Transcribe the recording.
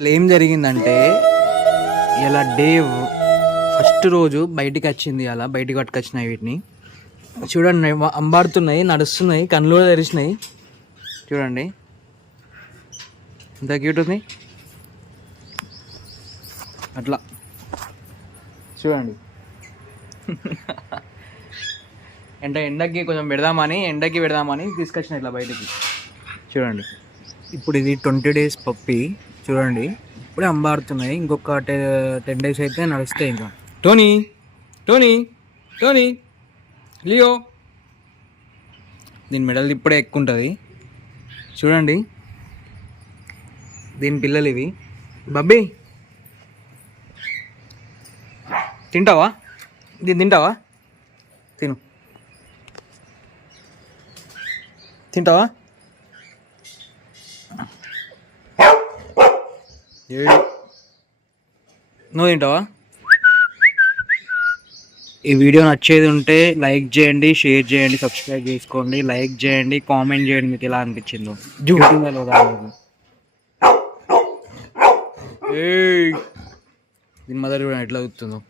అసలు ఏం జరిగిందంటే ఇలా ఫస్ట్ రోజు బయటికి వచ్చింది, అలా బయటికి పట్టుకొచ్చినాయి వీటిని. చూడండి అంబాడుతున్నాయి, నడుస్తున్నాయి, కళ్ళు కూడా తెరిచినాయి. చూడండి ఎంత క్యూట్ ఉంది అట్లా. చూడండి ఎండకి కొంచెం పెడదామని తీసుకొచ్చిన ఇట్లా బయటికి. చూడండి ఇప్పుడు ఇది 20 days పప్పి. చూడండి ఇప్పుడే అంబాడుతున్నాయి, ఇంకొక 10 days అయితే నడుస్తాయి. ఇంకా టోనీ టోనీ టోనీ లియో, దీని మెడల్ ఇప్పుడే ఎక్కువ ఉంటుంది. చూడండి దీని పిల్లలు ఇవి. బబ్బీ తింటావా? దీన్ని తింటావా? తింటావా? నువ్వు తింటావా? ఈ వీడియో నచ్చేది ఉంటే లైక్ చేయండి, షేర్ చేయండి, సబ్స్క్రైబ్ చేసుకోండి, లైక్ చేయండి, కామెంట్ చేయండి మీకు ఎలా అనిపించిందో. దీని మదర్ కూడా ఎట్లా అవుతుందో.